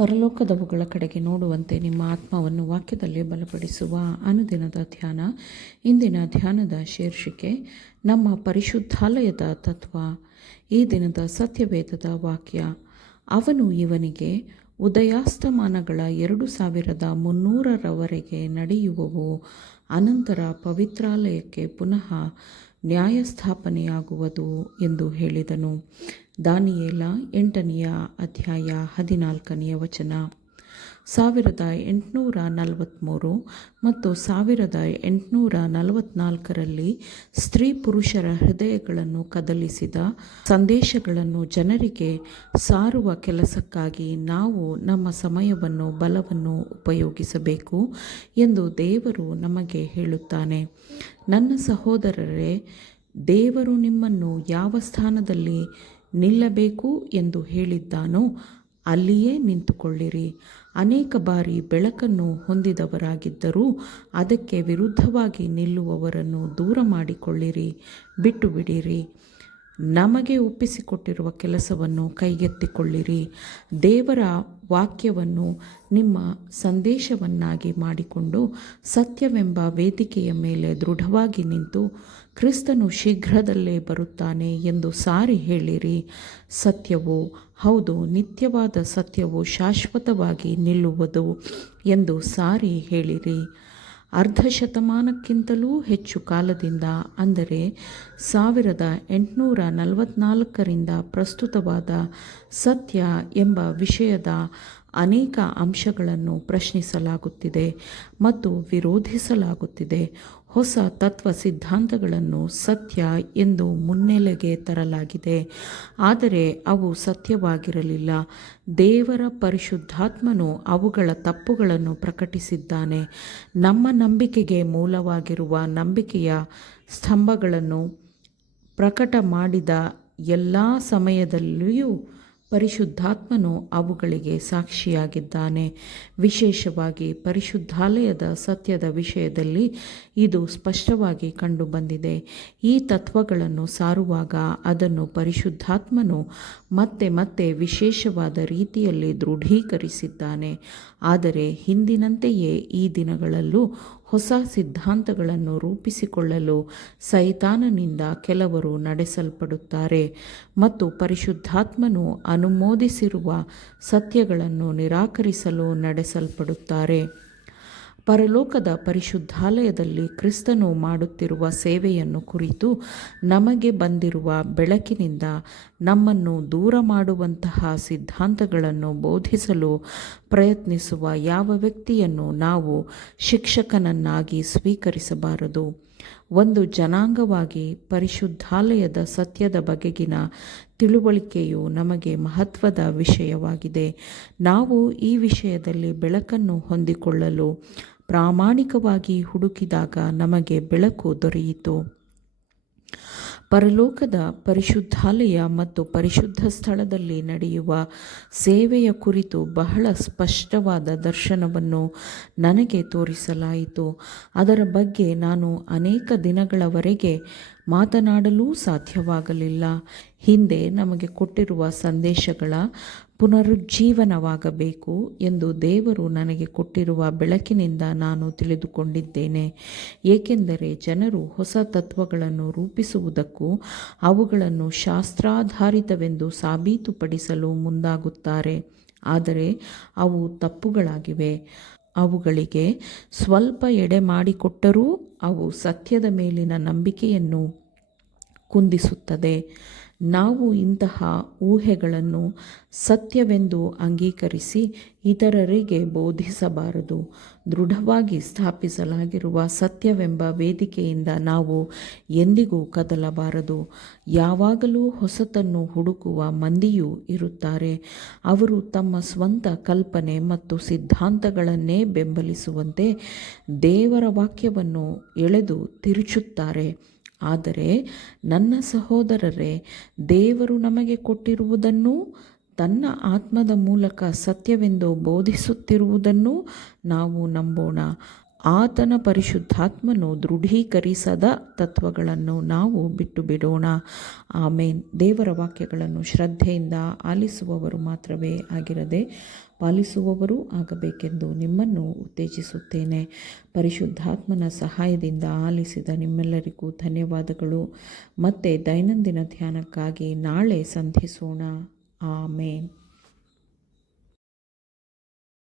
ಪರಲೋಕದವುಗಳ ಕಡೆಗೆ ನೋಡುವಂತೆ ನಿಮ್ಮ ಆತ್ಮವನ್ನು ವಾಕ್ಯದಲ್ಲಿ ಬಲಪಡಿಸುವ ಅನುದಿನದ ಧ್ಯಾನ. ಇಂದಿನ ಧ್ಯಾನದ ಶೀರ್ಷಿಕೆ ನಮ್ಮ ಪರಿಶುದ್ಧಾಲಯದ ತತ್ವ. ಈ ದಿನದ ಸತ್ಯವೇದದ ವಾಕ್ಯ, ಅವನು ಇವನಿಗೆ ಉದಯಾಸ್ತಮಾನಗಳ 2300ರವರೆಗೆ ನಡೆಯುವವು, ಅನಂತರ ಪವಿತ್ರಾಲಯಕ್ಕೆ ಪುನಃ ನ್ಯಾಯಸ್ಥಾಪನೆಯಾಗುವುದು ಎಂದು ಹೇಳಿದನು. ದಾನಿಯೇಲ 8ನೇ ಅಧ್ಯಾಯ 14ನೇ ವಚನ. 1843 ಮತ್ತು 1844ರಲ್ಲಿ ಸ್ತ್ರೀ ಪುರುಷರ ಹೃದಯಗಳನ್ನು ಕದಲಿಸಿದ ಸಂದೇಶಗಳನ್ನು ಜನರಿಗೆ ಸಾರುವ ಕೆಲಸಕ್ಕಾಗಿ ನಾವು ನಮ್ಮ ಸಮಯವನ್ನು ಬಲವನ್ನು ಉಪಯೋಗಿಸಬೇಕು ಎಂದು ದೇವರು ನಮಗೆ ಹೇಳುತ್ತಾನೆ. ನನ್ನ ಸಹೋದರರೇ, ದೇವರು ನಿಮ್ಮನ್ನು ಯಾವ ಸ್ಥಾನದಲ್ಲಿ ನಿಲ್ಲಬೇಕು ಎಂದು ಹೇಳಿದ್ದಾನೋ ಅಲ್ಲಿಯೇ ನಿಂತುಕೊಳ್ಳಿರಿ. ಅನೇಕ ಬಾರಿ ಬೆಳಕನ್ನು ಹೊಂದಿದವರಾಗಿದ್ದರೂ ಅದಕ್ಕೆ ವಿರುದ್ಧವಾಗಿ ನಿಲ್ಲುವವರನ್ನು ದೂರ ಮಾಡಿಕೊಳ್ಳಿರಿ, ಬಿಟ್ಟು ಬಿಡಿರಿ. ನಮಗೆ ಒಪ್ಪಿಸಿಕೊಟ್ಟಿರುವ ಕೆಲಸವನ್ನು ಕೈಗೆತ್ತಿಕೊಳ್ಳಿರಿ. ದೇವರ ವಾಕ್ಯವನ್ನು ನಿಮ್ಮ ಸಂದೇಶವನ್ನಾಗಿ ಮಾಡಿಕೊಂಡು ಸತ್ಯವೆಂಬ ವೇದಿಕೆಯ ಮೇಲೆ ದೃಢವಾಗಿ ನಿಂತು ಕ್ರಿಸ್ತನು ಶೀಘ್ರದಲ್ಲೇ ಬರುತ್ತಾನೆ ಎಂದು ಸಾರಿ ಹೇಳಿರಿ. ಸತ್ಯವು ಹೌದು, ನಿತ್ಯವಾದ ಸತ್ಯವು ಶಾಶ್ವತವಾಗಿ ನಿಲ್ಲುವುದು ಎಂದು ಸಾರಿ ಹೇಳಿರಿ. ಅರ್ಧ ಶತಮಾನಕ್ಕಿಂತಲೂ ಹೆಚ್ಚು ಕಾಲದಿಂದ, ಅಂದರೆ 1844ರಿಂದ ಪ್ರಸ್ತುತವಾದ ಸತ್ಯ ಎಂಬ ವಿಷಯದ ಅನೇಕ ಅಂಶಗಳನ್ನು ಪ್ರಶ್ನಿಸಲಾಗುತ್ತಿದೆ ಮತ್ತು ವಿರೋಧಿಸಲಾಗುತ್ತಿದೆ. ಹೊಸ ತತ್ವ ಸಿದ್ಧಾಂತಗಳನ್ನು ಸತ್ಯ ಎಂದು ಮುನ್ನೆಲೆಗೆ ತರಲಾಗಿದೆ, ಆದರೆ ಅವು ಸತ್ಯವಾಗಿರಲಿಲ್ಲ. ದೇವರ ಪರಿಶುದ್ಧಾತ್ಮನು ಅವುಗಳ ತಪ್ಪುಗಳನ್ನು ಪ್ರಕಟಿಸಿದ್ದಾನೆ. ನಮ್ಮ ನಂಬಿಕೆಗೆ ಮೂಲವಾಗಿರುವ ನಂಬಿಕೆಯ ಸ್ತಂಭಗಳನ್ನು ಪ್ರಕಟ ಮಾಡಿದ ಎಲ್ಲ ಸಮಯದಲ್ಲಿಯೂ ಪರಿಶುದ್ಧಾತ್ಮನು ಅವುಗಳಿಗೆ ಸಾಕ್ಷಿಯಾಗಿದ್ದಾನೆ. ವಿಶೇಷವಾಗಿ ಪರಿಶುದ್ಧಾಲಯದ ಸತ್ಯದ ವಿಷಯದಲ್ಲಿ ಇದು ಸ್ಪಷ್ಟವಾಗಿ ಕಂಡುಬಂದಿದೆ. ಈ ತತ್ವಗಳನ್ನು ಸಾರುವಾಗ ಅದನ್ನು ಪರಿಶುದ್ಧಾತ್ಮನು ಮತ್ತೆ ಮತ್ತೆ ವಿಶೇಷವಾದ ರೀತಿಯಲ್ಲಿ ದೃಢೀಕರಿಸಿದ್ದಾನೆ. ಆದರೆ ಹಿಂದಿನಂತೆಯೇ ಈ ದಿನಗಳಲ್ಲೂ ಹೊಸ ಸಿದ್ಧಾಂತಗಳನ್ನು ರೂಪಿಸಿಕೊಳ್ಳಲು ಸೈತಾನನಿಂದ ಕೆಲವರು ನಡೆಸಲ್ಪಡುತ್ತಾರೆ ಮತ್ತು ಪರಿಶುದ್ಧಾತ್ಮನು ಅನುಮೋದಿಸಿರುವ ಸತ್ಯಗಳನ್ನು ನಿರಾಕರಿಸಲು ನಡೆಸಲ್ಪಡುತ್ತಾರೆ. ಪರಲೋಕದ ಪರಿಶುದ್ಧಾಲಯದಲ್ಲಿ ಕ್ರಿಸ್ತನು ಮಾಡುತ್ತಿರುವ ಸೇವೆಯನ್ನು ಕುರಿತು ನಮಗೆ ಬಂದಿರುವ ಬೆಳಕಿನಿಂದ ನಮ್ಮನ್ನು ದೂರ ಮಾಡುವಂತಹ ಸಿದ್ಧಾಂತಗಳನ್ನು ಬೋಧಿಸಲು ಪ್ರಯತ್ನಿಸುವ ಯಾವ ವ್ಯಕ್ತಿಯನ್ನು ನಾವು ಶಿಕ್ಷಕನನ್ನಾಗಿ ಸ್ವೀಕರಿಸಬಾರದು. ಒಂದು ಜನಾಂಗವಾಗಿ ಪರಿಶುದ್ಧಾಲಯದ ಸತ್ಯದ ಬಗೆಗಿನ ತಿಳುವಳಿಕೆಯು ನಮಗೆ ಮಹತ್ವದ ವಿಷಯವಾಗಿದೆ. ನಾವು ಈ ವಿಷಯದಲ್ಲಿ ಬೆಳಕನ್ನು ಹೊಂದಿಕೊಳ್ಳಲು ಪ್ರಾಮಾಣಿಕವಾಗಿ ಹುಡುಕಿದಾಗ ನಮಗೆ ಬೆಳಕು ದೊರೆಯಿತು. ಪರಲೋಕದ ಪರಿಶುದ್ಧಾಲಯ ಮತ್ತು ಪರಿಶುದ್ಧ ಸ್ಥಳದಲ್ಲಿ ನಡೆಯುವ ಸೇವೆಯ ಕುರಿತು ಬಹಳ ಸ್ಪಷ್ಟವಾದ ದರ್ಶನವನ್ನು ನನಗೆ ತೋರಿಸಲಾಯಿತು. ಅದರ ಬಗ್ಗೆ ನಾನು ಅನೇಕ ದಿನಗಳವರೆಗೆ ಮಾತನಾಡಲು ಸಾಧ್ಯವಾಗಲಿಲ್ಲ. ಹಿಂದೆ ನಮಗೆ ಕೊಟ್ಟಿರುವ ಸಂದೇಶಗಳ ಪುನರುಜ್ಜೀವನವಾಗಬೇಕು ಎಂದು ದೇವರು ನನಗೆ ಕೊಟ್ಟಿರುವ ಬೆಳಕಿನಿಂದ ನಾನು ತಿಳಿದುಕೊಂಡಿದ್ದೇನೆ. ಏಕೆಂದರೆ ಜನರು ಹೊಸ ತತ್ವಗಳನ್ನು ರೂಪಿಸುವುದಕ್ಕೂ ಅವುಗಳನ್ನು ಶಾಸ್ತ್ರಾಧಾರಿತವೆಂದು ಸಾಬೀತುಪಡಿಸಲು ಮುಂದಾಗುತ್ತಾರೆ, ಆದರೆ ಅವು ತಪ್ಪುಗಳಾಗಿವೆ. ಅವುಗಳಿಗೆ ಸ್ವಲ್ಪ ಎಡೆ ಮಾಡಿಕೊಟ್ಟರೂ ಅವು ಸತ್ಯದ ಮೇಲಿನ ನಂಬಿಕೆಯನ್ನು ಕುಂದಿಸುತ್ತದೆ. ನಾವು ಇಂತಹ ಊಹೆಗಳನ್ನು ಸತ್ಯವೆಂದು ಅಂಗೀಕರಿಸಿ ಇತರರಿಗೆ ಬೋಧಿಸಬಾರದು. ದೃಢವಾಗಿ ಸ್ಥಾಪಿಸಲಾಗಿರುವ ಸತ್ಯವೆಂಬ ವೇದಿಕೆಯಿಂದ ನಾವು ಎಂದಿಗೂ ಕದಲಬಾರದು. ಯಾವಾಗಲೂ ಹೊಸತನ್ನು ಹುಡುಕುವ ಮಂದಿಯೂ ಇರುತ್ತಾರೆ. ಅವರು ತಮ್ಮ ಸ್ವಂತ ಕಲ್ಪನೆ ಮತ್ತು ಸಿದ್ಧಾಂತಗಳನ್ನೇ ಬೆಂಬಲಿಸುವಂತೆ ದೇವರ ವಾಕ್ಯವನ್ನು ಎಳೆದು ತಿರುಚುತ್ತಾರೆ. ಆದರೆ ನನ್ನ ಸಹೋದರರೇ, ದೇವರು ನಮಗೆ ಕೊಟ್ಟಿರುವುದನ್ನೂ ತನ್ನ ಆತ್ಮದ ಮೂಲಕ ಸತ್ಯವೆಂದು ಬೋಧಿಸುತ್ತಿರುವುದನ್ನೂ ನಾವು ನಂಬೋಣ. ಆತನ ಪರಿಶುದ್ಧಾತ್ಮನು ದೃಢೀಕರಿಸದ ತತ್ವಗಳನ್ನು ನಾವು ಬಿಟ್ಟು ಬಿಡೋಣ. ಆಮೇನ್. ದೇವರ ವಾಕ್ಯಗಳನ್ನು ಶ್ರದ್ಧೆಯಿಂದ ಆಲಿಸುವವರು ಮಾತ್ರವೇ ಆಗಿರದೆ ಪಾಲಿಸುವವರೂ ಆಗಬೇಕೆಂದು ನಿಮ್ಮನ್ನು ಉತ್ತೇಜಿಸುತ್ತೇನೆ. ಪರಿಶುದ್ಧಾತ್ಮನ ಸಹಾಯದಿಂದ ಆಲಿಸಿದ ನಿಮ್ಮೆಲ್ಲರಿಗೂ ಧನ್ಯವಾದಗಳು. ಮತ್ತೆ ದೈನಂದಿನ ಧ್ಯಾನಕ್ಕಾಗಿ ನಾಳೆ ಸಂಧಿಸೋಣ. ಆಮೇನ್.